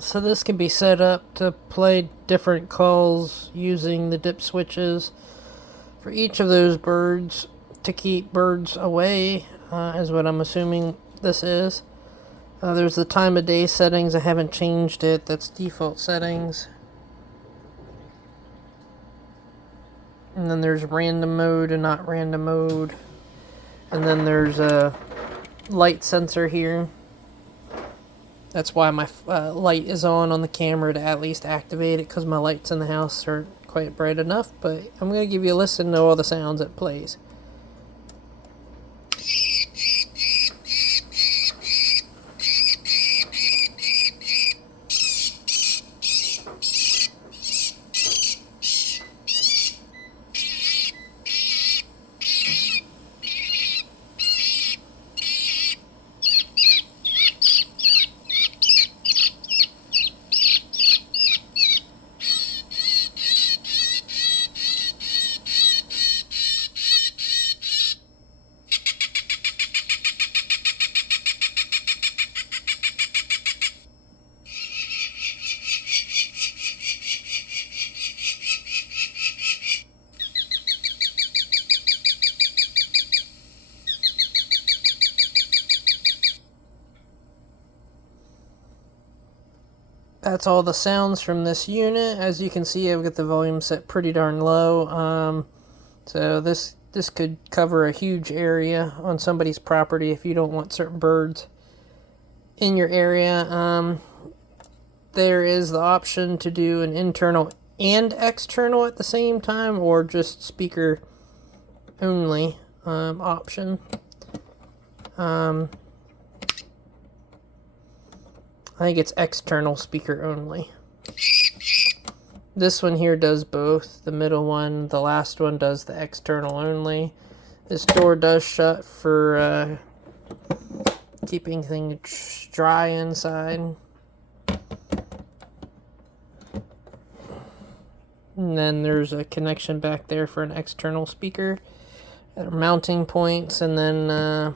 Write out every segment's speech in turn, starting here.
So this can be set up to play different calls using the dip switches for each of those birds to keep birds away, is what I'm assuming this is. There's the time of day settings. I haven't changed it. That's default settings. And then there's random mode and not random mode. And then there's a light sensor here. That's why my light is on the camera, to at least activate it, because my lights in the house aren't quite bright enough. But I'm going to give you a listen to all the sounds it plays. That's all the sounds from this unit. As you can see, I've got the volume set pretty darn low. So this could cover a huge area on somebody's property if you don't want certain birds in your area. There is the option to do an internal and external at the same time, or just speaker only option. I think it's external speaker only. This one here does both. The middle one, the last one, does the external only. This door does shut for keeping things dry inside. And then there's a connection back there for an external speaker. Mounting points, and then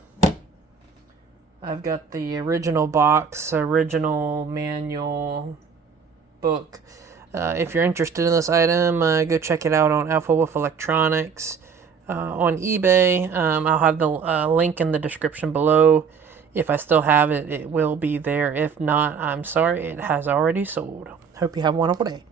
I've got the original box, original manual book. If you're interested in this item, go check it out on Alpha Wolf Electronics on eBay. I'll have the link in the description below. If I still have it, it will be there. If not, I'm sorry, it has already sold. Hope you have a wonderful day.